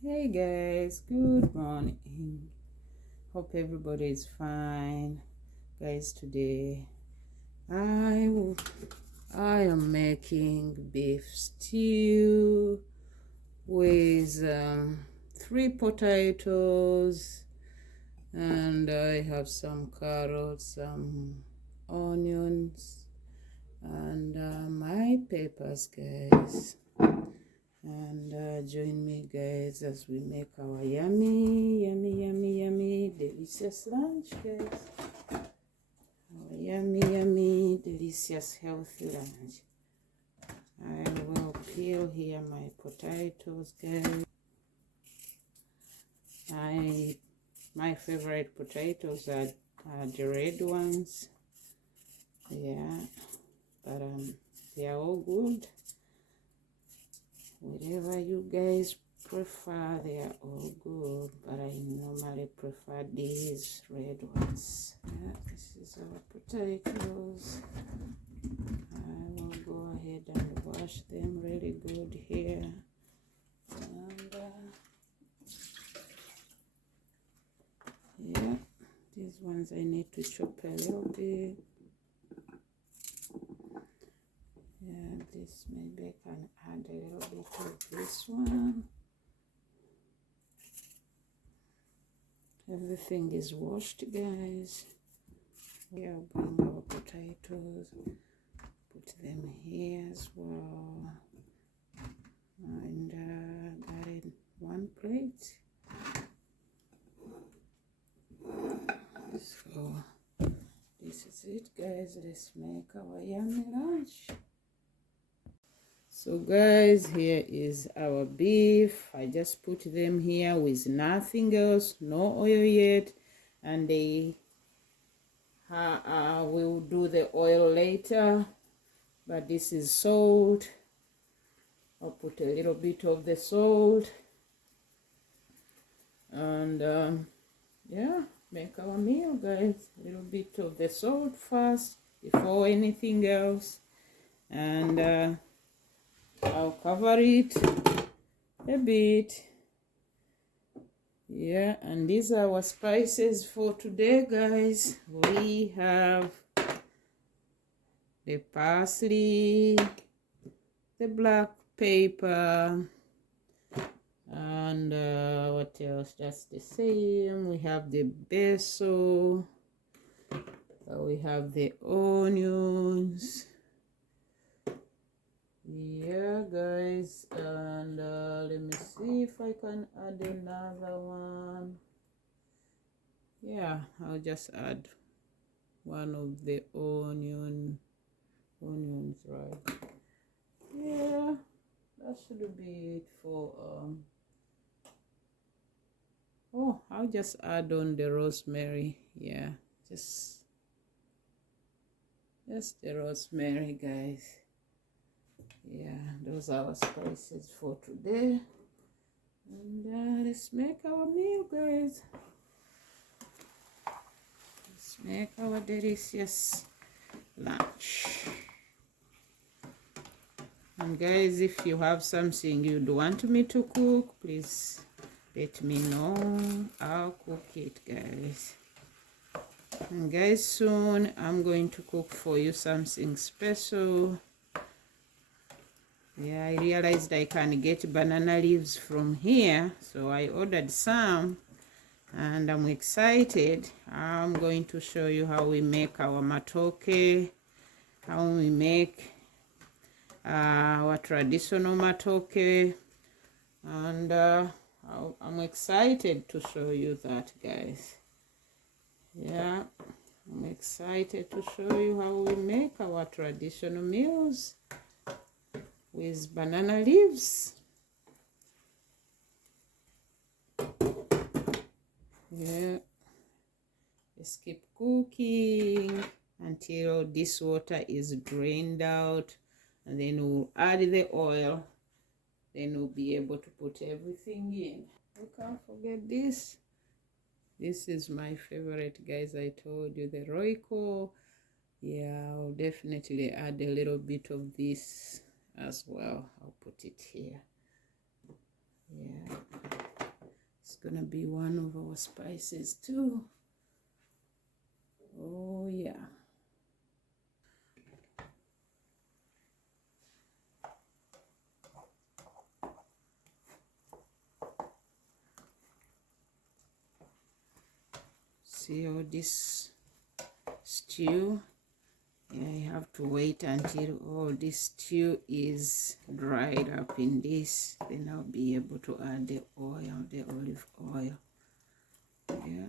Hey guys, good morning. Hope everybody is fine. Guys, today I am making beef stew with 3 potatoes, and I have some carrots, some onions, and my peppers, guys. And join me, guys, as we make our yummy, delicious lunch, guys. Our yummy, delicious, healthy lunch. I will peel here my potatoes, guys. My favorite potatoes are the red ones. Yeah, but they are all good. Whatever you guys prefer, they are all good, but I normally prefer these red ones. Yeah, this is our potatoes. I will go ahead and wash them really good here. And yeah, these ones I need to chop a little bit. Yeah, this maybe I can add a little bit of this one. Everything is washed, guys. We are bring our potatoes, put them here as well, and got in one plate. So this is it, guys. Let's make our yummy lunch. So guys, here is our beef. I just put them here with nothing else, no oil yet, and they will do the oil later, but this is salt. I'll put a little bit of the salt, and yeah, make our meal, guys. A little bit of the salt first before anything else, and I'll cover it a bit. Yeah, and these are our spices for today, guys. We have the parsley, the black pepper, and what else? That's the same. We have the basil, we have the onions. Yeah, guys, and let me see if I can add another one. Yeah, I'll just add one of the onions, right? Yeah, that should be it for oh, I'll just add on the rosemary. Yeah, just the rosemary, guys. Yeah, those are our spices for today, and let's make our meal, guys. Let's make our delicious lunch. And guys, if you have something you'd want me to cook, please let me know. I'll cook it, guys. And guys, soon I'm going to cook for you something special. Yeah, I realized I can get banana leaves from here, so I ordered some, and I'm excited. I'm going to show you how we make our matoke, how we make our traditional matoke, and I'm excited to show you that, guys. Yeah, I'm excited to show you how we make our traditional meals with banana leaves. Yeah, let's keep cooking until this water is drained out, and then we'll add the oil. Then we'll be able to put everything in. We can't forget this. This is my favorite, guys. I told you, the Royco. Yeah, I'll definitely add a little bit of this as well. I'll put it here. Yeah, gonna be one of our spices too. Oh yeah. See all this stew? Yeah, I have to wait until all this stew is dried up in this, then I'll be able to add the oil, the olive oil. Yeah,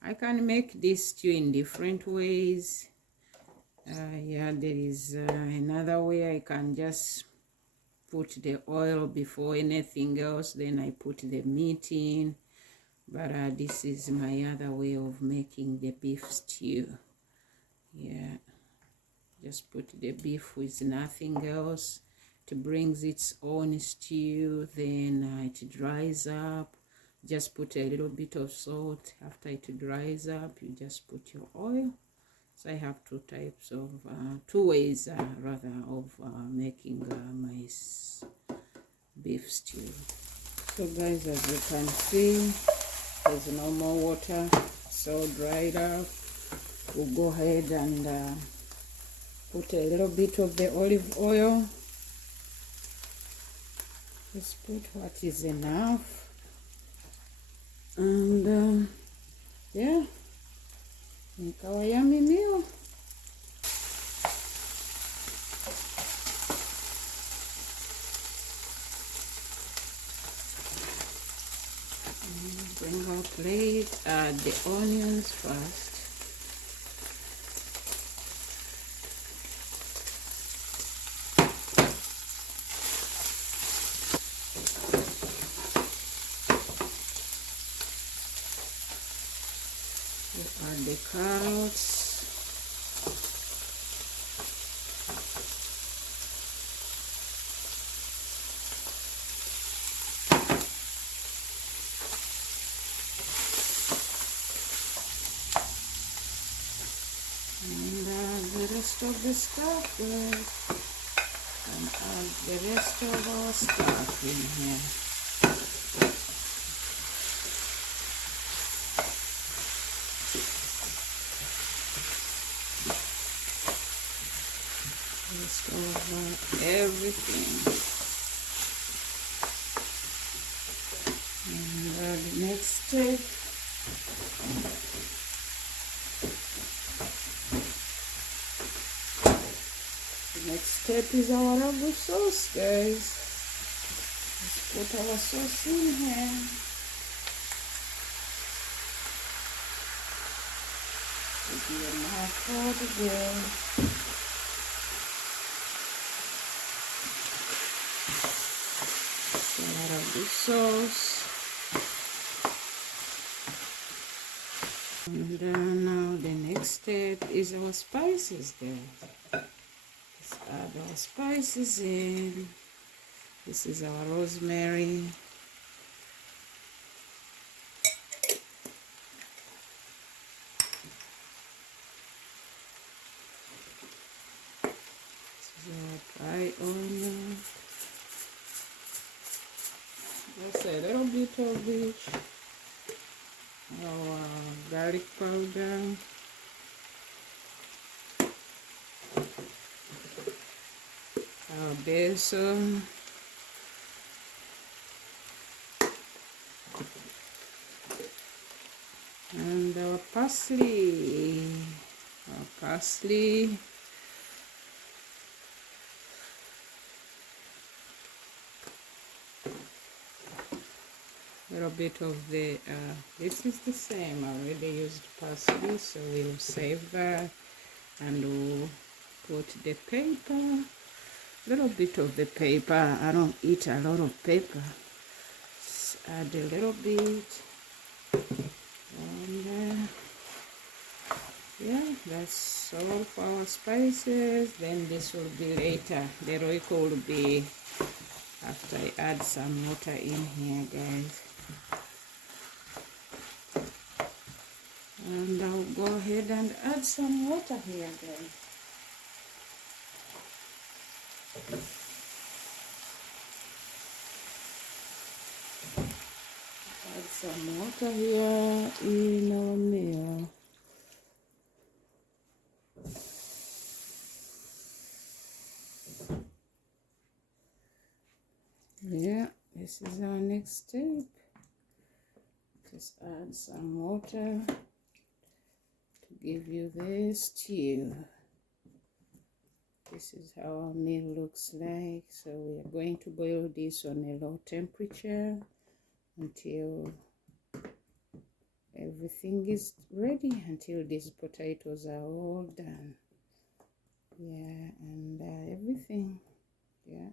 I can make this stew in different ways. Yeah, there is another way I can just put the oil before anything else, then I put the meat in, but this is my other way of making the beef stew. Yeah, just put the beef with nothing else. It brings its own stew, then it dries up. Just put a little bit of salt. After it dries up, you just put your oil. So I have two ways rather of making my beef stew. So guys, as you can see, there's no more water, so dried up. We'll go ahead and put a little bit of the olive oil. Just put what is enough. And yeah, make our yummy meal. Bring our plate, add the onions first. Add the carrots. And the rest of the stuff, guys. And add the rest of our stuff in here. Rest over everything. And the next step, is our ragu sauce, guys. Let's put our sauce in here. Put your mouth out again. Some ragu sauce. And now the next step is our spices, guys. Add our spices in. This is our rosemary. This is our dry onion. Just a little bit of each. Our garlic powder. Our basil, and our parsley. A little bit of the this is the same. I already used parsley, so we'll save that, and we'll put the pepper. Little bit of the pepper. I don't eat a lot of pepper. Just add a little bit, and yeah, that's all for our spices. Then this will be later. The roiko will be after I add some water in here, guys. And I'll go ahead and add some water here, guys. some water here in our meal. Yeah, this is our next step. Just add some water to give you the stew. This is how our meal looks like. So we are going to boil this on a low temperature until everything is ready, until these potatoes are all done. Yeah, and everything. Yeah.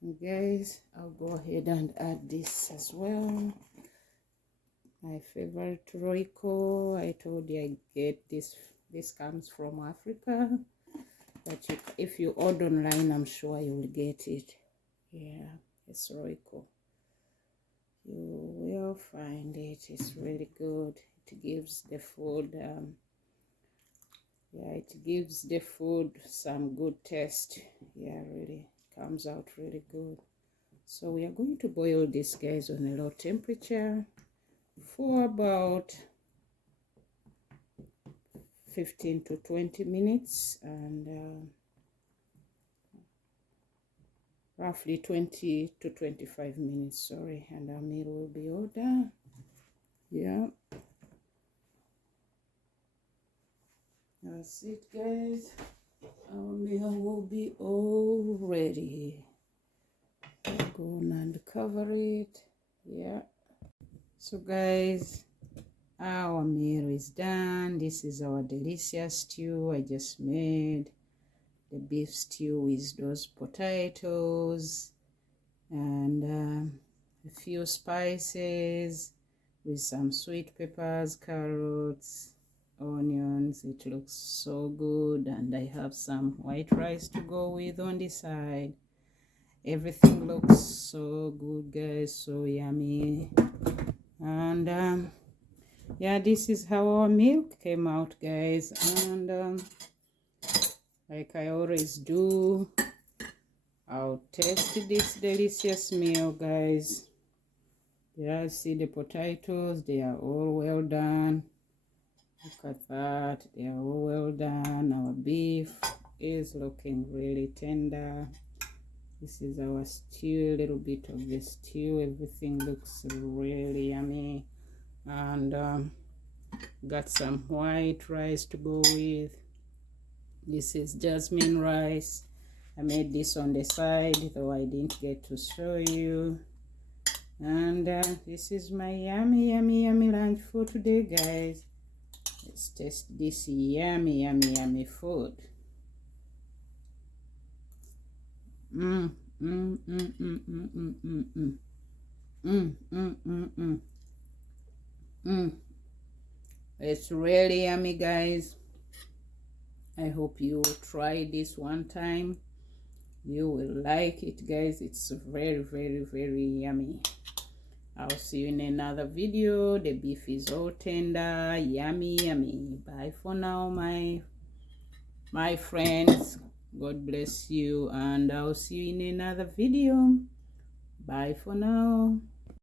And guys, I'll go ahead and add this as well. My favorite Royco. I told you I get this. This comes from Africa. But if you order online, I'm sure you will get it. Yeah, it's Royco. You will find it. It's really good. It gives the food, yeah, it gives the food some good taste. Yeah, really comes out really good. So we are going to boil this, guys, on a low temperature for about 15 to 20 minutes, and roughly 20 to 25 minutes, sorry, and our meal will be all done. Yeah, that's it, guys. Our meal will be all ready. Go on and cover it. Yeah, so guys, our meal is done. This is our delicious stew I just made. The beef stew with those potatoes and a few spices with some sweet peppers, carrots, onions. It looks so good, and I have some white rice to go with on the side. Everything looks so good, guys, so yummy. And yeah, this is how our meal came out, guys. And like I always do, I'll taste this delicious meal, guys. Yeah, see the potatoes, they are all well done. Look at that, they are all well done. Our beef is looking really tender. This is our stew, a little bit of the stew. Everything looks really yummy. And got some white rice to go with. This is jasmine rice. I made this on the side, though I didn't get to show you. And this is my yummy, yummy, yummy lunch for today, guys. Let's taste this yummy, yummy, yummy food. It's really yummy, guys. I hope you try this one time. You will like it, guys. It's very, very, very yummy. I'll see you in another video. The beef is all tender, yummy, yummy. Bye for now, my friends. God bless you, and I'll see you in another video. Bye for now.